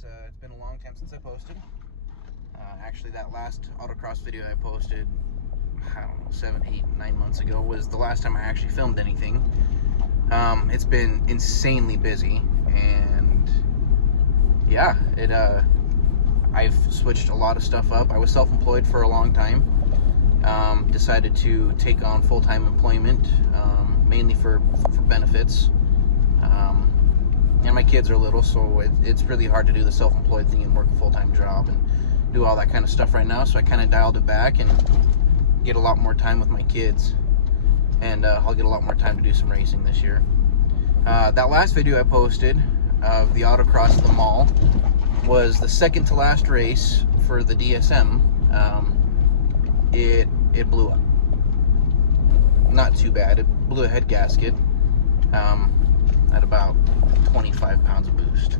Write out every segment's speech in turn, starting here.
It's been a long time since I posted. Actually, that last autocross video I posted, I don't know, 7, 8, 9 months ago was the last time I actually filmed anything. It's been insanely busy, and yeah, I've switched a lot of stuff up. I was self-employed for a long time. Decided to take on full-time employment, mainly for benefits. And my kids are little, so it's really hard to do the self-employed thing and work a full-time job and do all that kind of stuff right now. So I kind of dialed it back and get a lot more time with my kids, and I'll get a lot more time to do some racing this year. That last video I posted of the autocross at the mall was the second to last race for the DSM. It blew up. Not too bad. It blew a head gasket at about 25 pounds of boost.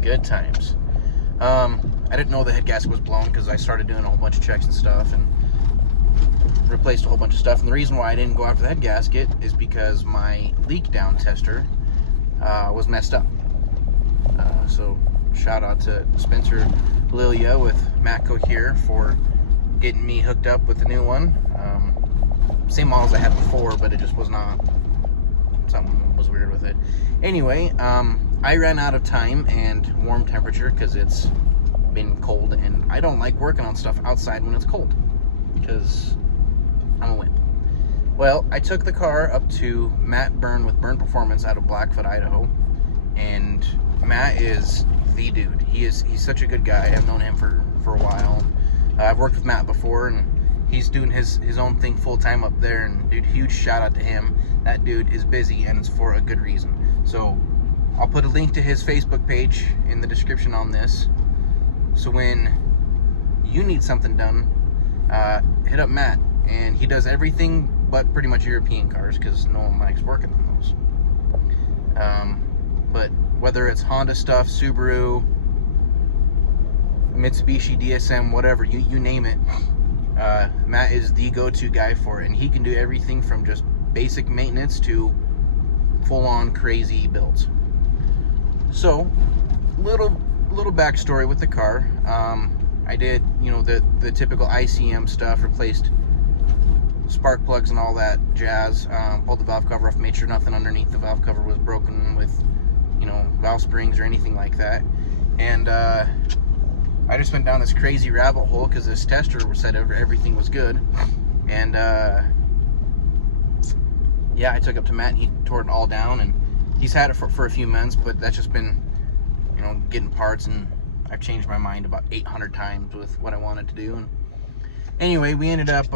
Good times. I didn't know the head gasket was blown because I started doing a whole bunch of checks and stuff and replaced a whole bunch of stuff. And the reason why I didn't go after the head gasket is because my leak down tester was messed up. So shout out to Spencer Lilia with Matco here for getting me hooked up with the new one. Same models I had before, but it just was not, something was weird with it. Anyway, I ran out of time and warm temperature because it's been cold, and I don't like working on stuff outside when it's cold because I'm a wimp. Well, I took the car up to Matt Byrne with Byrne Performance out of Blackfoot, Idaho, and Matt is the dude. He's such a good guy. I've known him for a while. I've worked with Matt before, and he's doing his own thing full-time up there, and dude, huge shout out to him. That dude is busy, and it's for a good reason. So I'll put a link to his Facebook page in the description on this, so when you need something done, hit up Matt, and he does everything but pretty much European cars because no one likes working on those. But whether it's Honda stuff, Subaru, Mitsubishi, DSM, whatever, you name it, Matt is the go-to guy for it, and he can do everything from just basic maintenance to full-on crazy builds. So, little backstory with the car. I did, the typical ICM stuff, replaced spark plugs and all that jazz, pulled the valve cover off, made sure nothing underneath the valve cover was broken with, valve springs or anything like that. And I just went down this crazy rabbit hole because this tester said everything was good. And yeah, I took it up to Matt, and he tore it all down, and he's had it for a few months, but that's just been, getting parts, and I've changed my mind about 800 times with what I wanted to do. And anyway, we ended up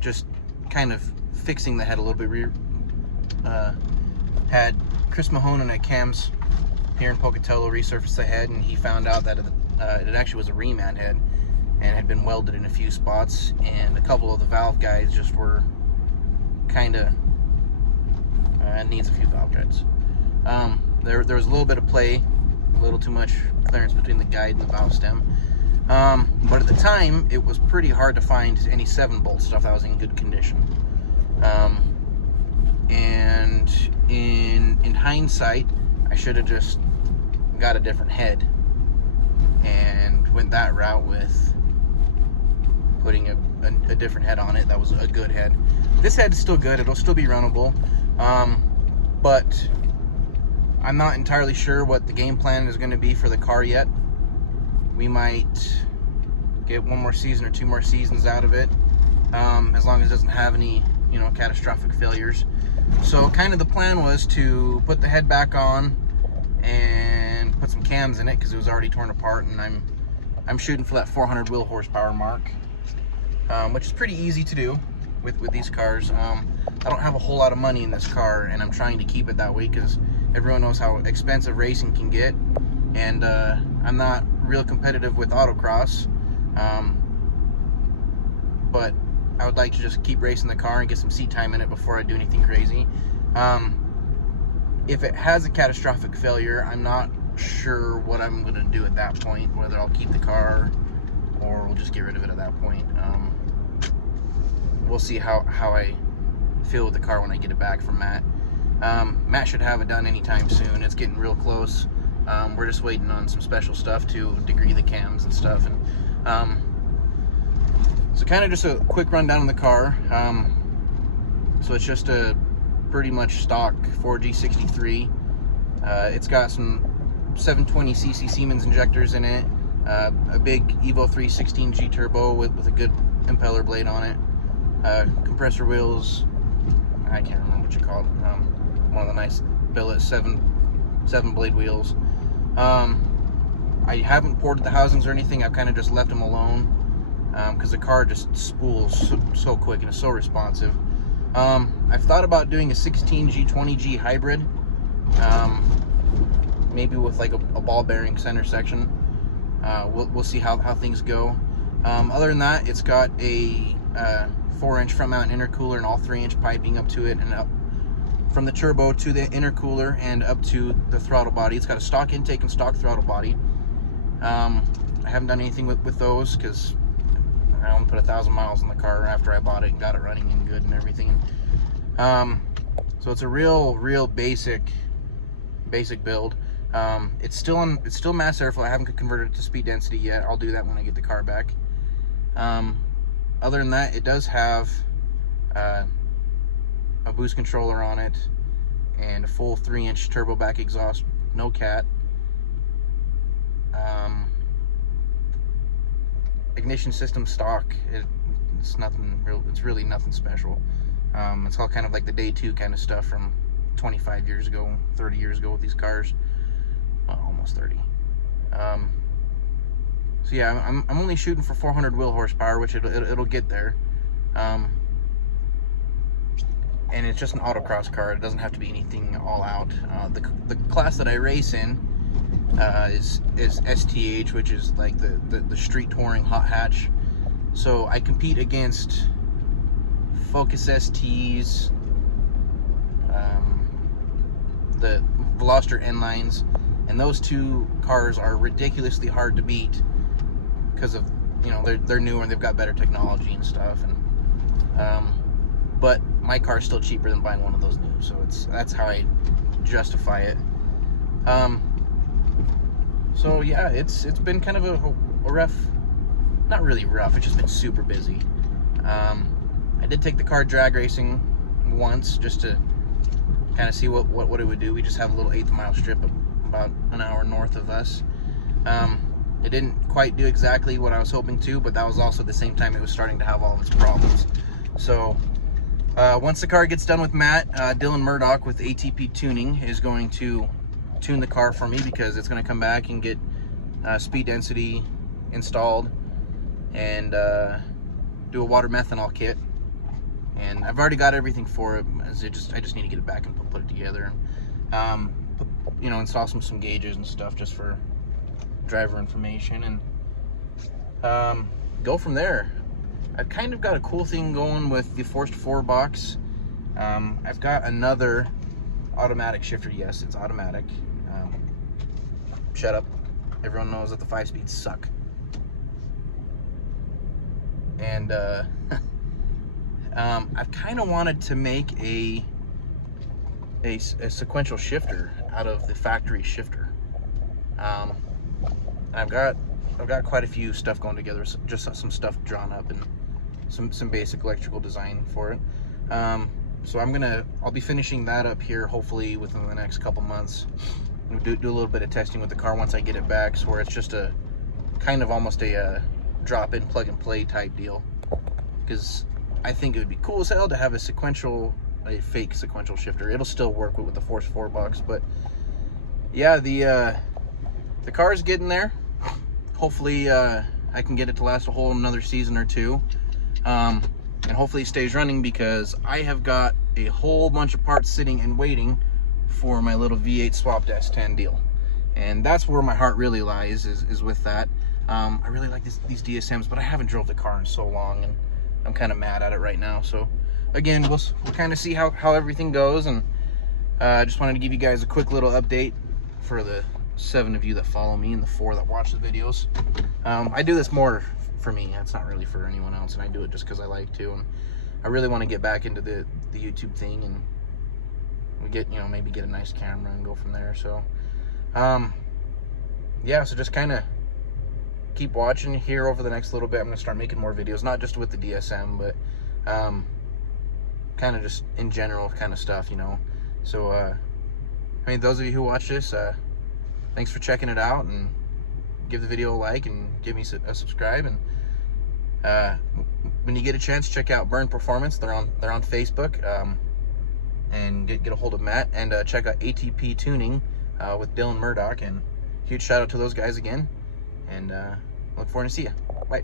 just kind of fixing the head a little bit. We had Chris Mahonen at Cam's here in Pocatello resurface the head, and he found out that it actually was a reman head and had been welded in a few spots, and a couple of the valve guides just were kind of needs a few valve guides. There was a little bit of play, a little too much clearance between the guide and the valve stem, but at the time it was pretty hard to find any 7-bolt stuff that was in good condition. And in hindsight, I should have just got a different head and went that route with putting a different head on it. That was a good head. This head is still good. It'll still be runnable, but I'm not entirely sure what the game plan is going to be for the car yet. We might get 1 more season or 2 more seasons out of it, as long as it doesn't have any catastrophic failures. So kind of the plan was to put the head back on and put some cams in it because it was already torn apart, and I'm shooting for that 400 wheel horsepower mark, which is pretty easy to do with these cars. I don't have a whole lot of money in this car, and I'm trying to keep it that way because everyone knows how expensive racing can get, and I'm not real competitive with autocross, but I would like to just keep racing the car and get some seat time in it before I do anything crazy. If it has a catastrophic failure, I'm not sure what I'm going to do at that point, whether I'll keep the car or we'll just get rid of it at that point. We'll see how I feel with the car when I get it back from Matt. Matt should have it done anytime soon. It's getting real close. We're just waiting on some special stuff to degree the cams and stuff. And so kind of just a quick rundown on the car. So it's just a pretty much stock 4G63. It's got some 720cc Siemens injectors in it, a big Evo 3 16G turbo with a good impeller blade on it, compressor wheels. I can't remember what you call it. One of the nice billet seven blade wheels. I haven't ported the housings or anything. I've kind of just left them alone because the car just spools so quick and is so responsive. I've thought about doing a 16G 20G hybrid, maybe with like a ball bearing center section. We'll see how things go. Other than that, it's got a 4-inch front mount intercooler and all 3-inch piping up to it and up from the turbo to the intercooler and up to the throttle body. It's got a stock intake and stock throttle body. I haven't done anything with those because I only put 1,000 miles on the car after I bought it and got it running and good and everything. So it's a real basic build. It's still mass airflow. I haven't converted it to speed density yet. I'll do that when I get the car back. Other than that, it does have a boost controller on it and a full 3-inch turbo back exhaust, no cat. Ignition system stock. It's nothing real. It's really nothing special. It's all kind of like the day 2 kind of stuff from 25 years ago, 30 years ago with these cars. Well, almost 30. So yeah, I'm only shooting for 400 wheel horsepower, which it'll get there. And it's just an autocross car. It doesn't have to be anything all out. The class that I race in is STH, which is like the street touring hot hatch. So I compete against Focus STs, the Veloster N-Lines, and those two cars are ridiculously hard to beat because of, you know, they're newer and they've got better technology and stuff. And but my car is still cheaper than buying one of those new, so that's how I justify it. So yeah, it's been kind of a rough, not really rough, it's just been super busy. I did take the car drag racing once just to kind of see what it would do. We just have a little 1/8 mile strip about an hour north of us. It didn't quite do exactly what I was hoping to, but that was also the same time it was starting to have all of its problems. So once the car gets done with Matt, Dylan Murdoch with ATP Tuning is going to tune the car for me, because it's going to come back and get speed density installed and do a water methanol kit. And I've already got everything for it. I just need to get it back and put it together, and you know, install some gauges and stuff just for driver information, and go from there. I've kind of got a cool thing going with the Forced 4 box. I've got another automatic shifter. Yes, it's automatic. Shut up. Everyone knows that the 5-speeds suck. And I've kind of wanted to make a sequential shifter out of the factory shifter. I've got quite a few stuff going together, just some stuff drawn up and some basic electrical design for it. So I'll be finishing that up here hopefully within the next couple months. We'll do a little bit of testing with the car once I get it back, so where it's just a kind of almost a drop-in plug-and-play type deal, because I think it would be cool as hell to have a fake sequential shifter. It'll still work with the Force 4 box, but yeah, the car's getting there. Hopefully I can get it to last a whole another season or two, and hopefully it stays running, because I have got a whole bunch of parts sitting and waiting for my little V8 swapped S10 deal, and that's where my heart really lies, is with that. I really like these DSMs, but I haven't drove the car in so long, and I'm kind of mad at it right now. So again, we'll kind of see how everything goes, and I just wanted to give you guys a quick little update for the 7 of you that follow me and the 4 that watch the videos. I do this more for me. It's not really for anyone else, and I do it just because I like to, and I really want to get back into the YouTube thing, and we get, you know, maybe get a nice camera and go from there. So yeah, so just kind of keep watching here over the next little bit. I'm going to start making more videos, not just with the DSM, but kind of just in general kind of stuff, you know. So, I mean, those of you who watch this, thanks for checking it out, and give the video a like and give me a subscribe. And when you get a chance, check out Burn Performance. They're on Facebook, and get a hold of Matt, and check out ATP Tuning with Dylan Murdoch. And huge shout out to those guys again, and look forward to see you. Bye.